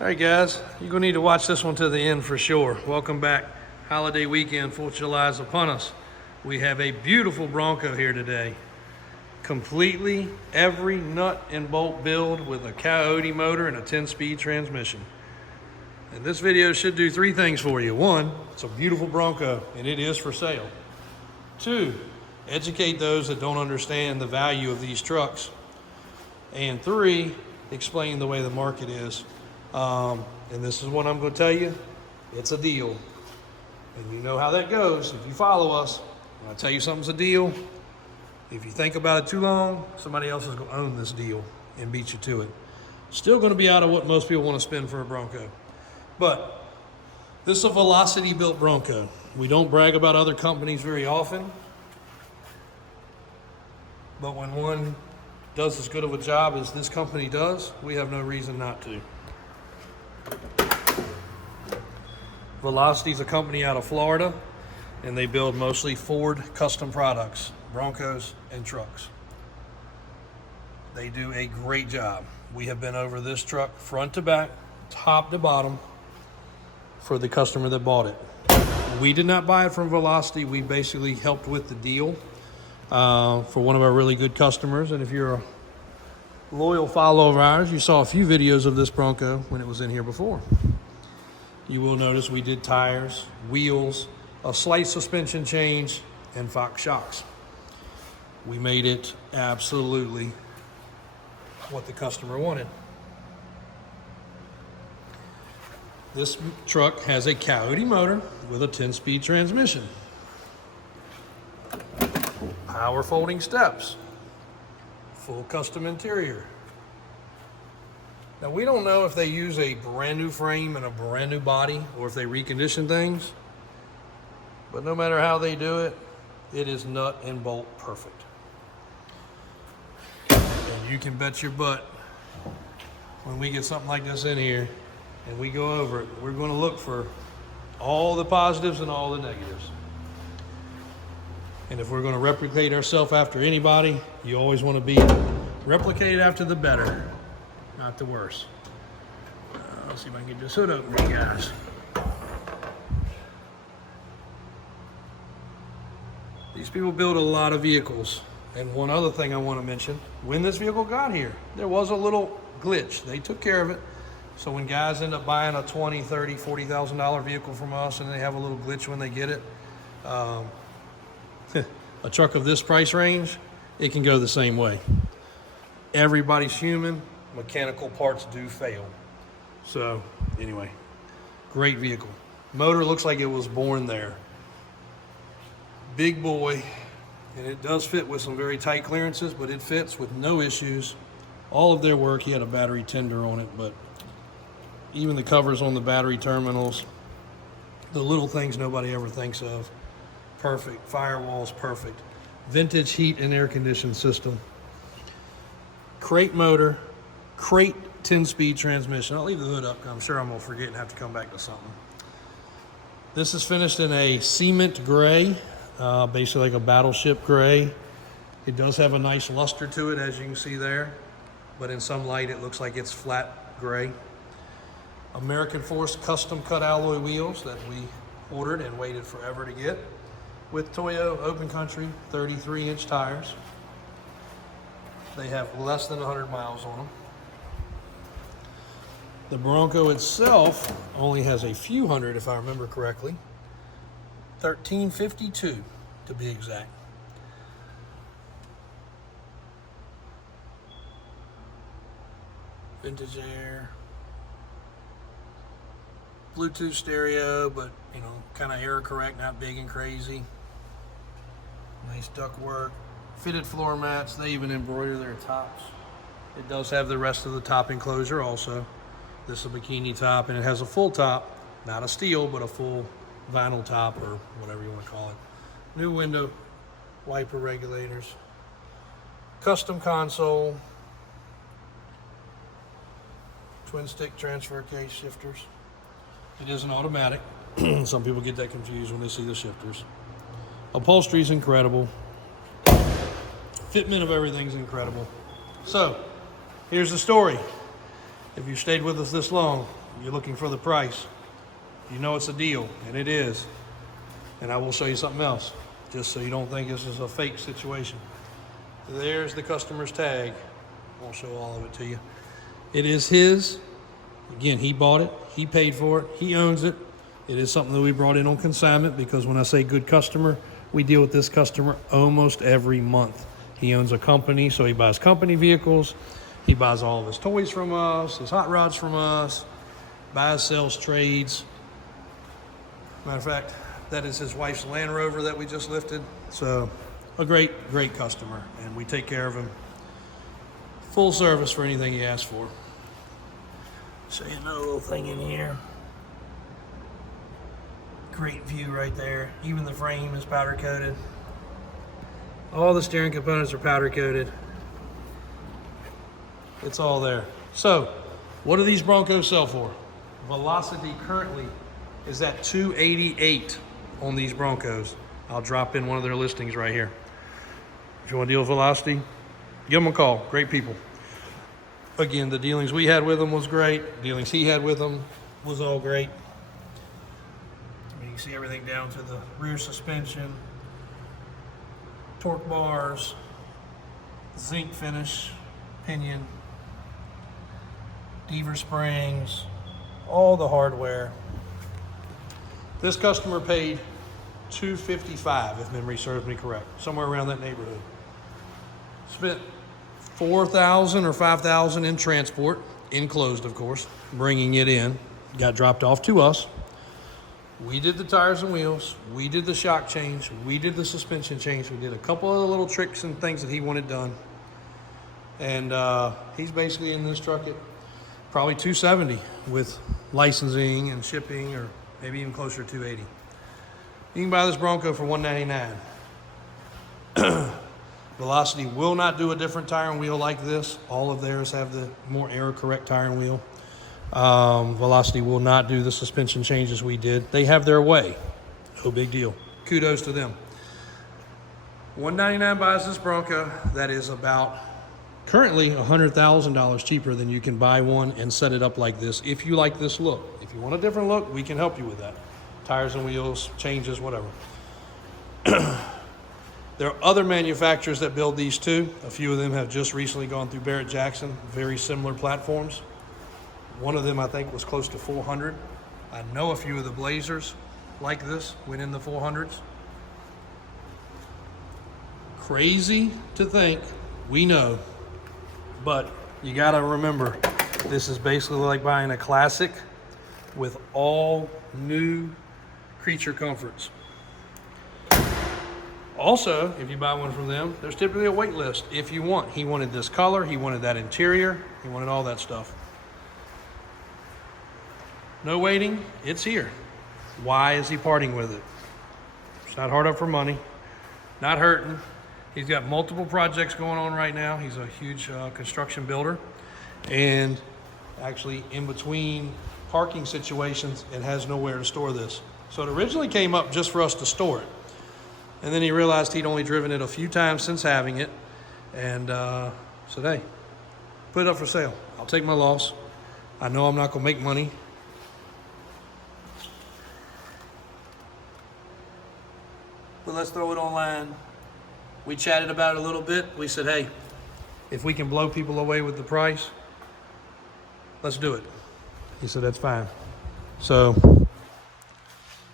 All right, guys, you're gonna need to watch this one to the end for sure. Welcome back. Holiday weekend, 4th of July is upon us. We have a beautiful Bronco here today. Completely every nut and bolt build with a Coyote motor and a 10-speed transmission. And this video should do 3 things for you. 1, it's a beautiful Bronco and it is for sale. 2, educate those that don't understand the value of these trucks. And 3, explain the way the market is. And this is what I'm going to tell you, it's a deal. And you know how that goes if you follow us. When I tell you something's a deal, if you think about it too long, somebody else is going to own this deal and beat you to it. Still going to be out of what most people want to spend for a Bronco. But this is a Velocity built Bronco. We don't brag about other companies very often, but when one does as good of a job as this company does, we have no reason not to. Velocity is a company out of Florida, and they build mostly Ford custom products, Broncos and trucks. They do a great job. We have been over this truck front to back, top to bottom, for the customer that bought it. We did not buy it from Velocity. We basically helped with the deal for one of our really good customers. And if you're a loyal follower of ours, you saw a few videos of this Bronco when it was in here before. You will notice we did tires, wheels, a slight suspension change, and Fox shocks. We made it absolutely what the customer wanted. This truck has a Coyote motor with a 10-speed transmission. Power folding steps. Full custom interior. Now, we don't know if they use a brand new frame and a brand new body or if they recondition things, but no matter how they do it, it is nut and bolt perfect. And you can bet your butt when we get something like this in here and we go over it, we're going to look for all the positives and all the negatives. And if we're going to replicate ourselves after anybody, you always want to be replicated after the better, not the worse. Let's see if I can get this hood open for you guys. These people build a lot of vehicles. And one other thing I want to mention, when this vehicle got here, there was a little glitch. They took care of it. So when guys end up buying a $20,000, $30,000, $40,000 vehicle from us and they have a little glitch when they get it, a truck of this price range, it can go the same way. Everybody's human. Mechanical parts do fail. So anyway, great vehicle. Motor looks like it was born there. Big boy, and it does fit with some very tight clearances, but it fits with no issues. All of their work, he had a battery tender on it, but even the covers on the battery terminals, the little things nobody ever thinks of, perfect. Firewall's perfect. Vintage heat and air conditioning system. Crate motor, crate 10-speed transmission. I'll leave the hood up because I'm sure I'm going to forget and have to come back to something. This is finished in a cement gray, basically like a battleship gray. It does have a nice luster to it, as you can see there, but in some light it looks like it's flat gray. American Force custom cut alloy wheels that we ordered and waited forever to get, with Toyo Open Country 33-inch tires. They have less than 100 miles on them. The Bronco itself only has a few hundred, if I remember correctly. 1352 to be exact. Vintage air. Bluetooth stereo, but you know, kind of error correct, not big and crazy. Nice duct work. Fitted floor mats. They even embroider their tops. It does have the rest of the top enclosure also. This is a bikini top, and it has a full top, not a steel, but a full vinyl top or whatever you want to call it. New window wiper regulators. Custom console. Twin stick transfer case shifters. It is an automatic. Some people get that confused when they see the shifters. Upholstery is incredible. Fitment of everything's incredible. So, here's the story. If you stayed with us this long, you're looking for the price. You know it's a deal, and it is. And I will show you something else, just so you don't think this is a fake situation. There's the customer's tag. I won't show all of it to you. It is his. Again, he bought it. He paid for it. He owns it. It is something that we brought in on consignment, because when I say good customer, we deal with this customer almost every month. He owns a company, so he buys company vehicles. He buys all of his toys from us, his hot rods from us, buys, sells, trades. Matter of fact, that is his wife's Land Rover that we just lifted. So a great customer, and we take care of him. Full service for anything he asks for. Show you another little thing in here. Great view right there. Even the frame is powder coated. All the steering components are powder coated. It's all there. So, what do these Broncos sell for? Velocity currently is at $288 on these Broncos. I'll drop in one of their listings right here. If you want to deal with Velocity, give them a call. Great people. Again, the dealings we had with them was great. Dealings he had with them was all great. You can see everything down to the rear suspension, torque bars, zinc finish, pinion, Deaver Springs, all the hardware. This customer paid $255, if memory serves me correct, somewhere around that neighborhood. Spent $4,000 or $5,000 in transport, enclosed of course, bringing it in. Got dropped off to us. We did the tires and wheels. We did the shock change. We did the suspension change. We did a couple of little tricks and things that he wanted done. And he's basically in this truck at probably $270 with licensing and shipping, or maybe even closer to $280. You can buy this Bronco for $199. Velocity will not do a different tire and wheel like this. All of theirs have the more error correct tire and wheel. Velocity will not do the suspension changes we did. They have their way. No big deal. Kudos to them. $199 buys this Bronco. That is about currently $100,000 cheaper than you can buy one and set it up like this. If you like this look, if you want a different look, we can help you with that. Tires and wheels, changes, whatever. There are other manufacturers that build these too. A few of them have just recently gone through Barrett-Jackson, very similar platforms. One of them I think was close to 400. I know a few of the Blazers like this went in the 400s. Crazy to think, we know, but you gotta remember, this is basically like buying a Classic with all new creature comforts. Also, if you buy one from them, there's typically a wait list if you want. He wanted this color, he wanted that interior, he wanted all that stuff. No waiting, it's here. Why is he parting with it? It's not hard up for money, not hurting. He's got multiple projects going on right now. He's a huge construction builder, and actually in between parking situations, it has nowhere to store this. So it originally came up just for us to store it. And then he realized he'd only driven it a few times since having it. And said, hey, put it up for sale. I'll take my loss. I know I'm not gonna make money. But let's throw it online. We chatted about it a little bit. We said, hey, if we can blow people away with the price, let's do it. He said, that's fine. So,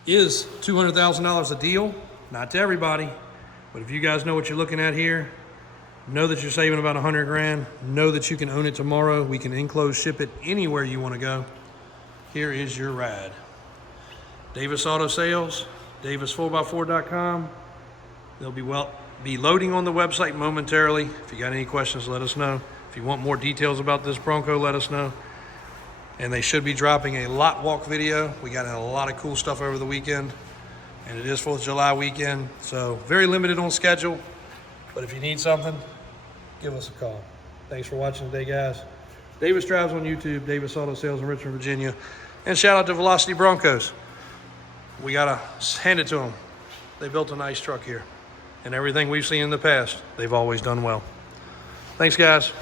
is $200,000 a deal? Not to everybody, but if you guys know what you're looking at here, know that you're saving about 100 grand, know that you can own it tomorrow. We can enclose ship it anywhere you want to go. Here is your ride. Davis Auto Sales, davis4x4.com. They'll be loading on the website momentarily. If you got any questions, let us know. If you want more details about this Bronco, let us know. And they should be dropping a lot walk video. We got a lot of cool stuff over the weekend. And it is 4th of July weekend, so very limited on schedule. But if you need something, give us a call. Thanks for watching today, guys. Davis Drives on YouTube, Davis Auto Sales in Richmond, Virginia. And shout out to Velocity Broncos. We gotta hand it to them. They built a nice truck here. And everything we've seen in the past, they've always done well. Thanks, guys.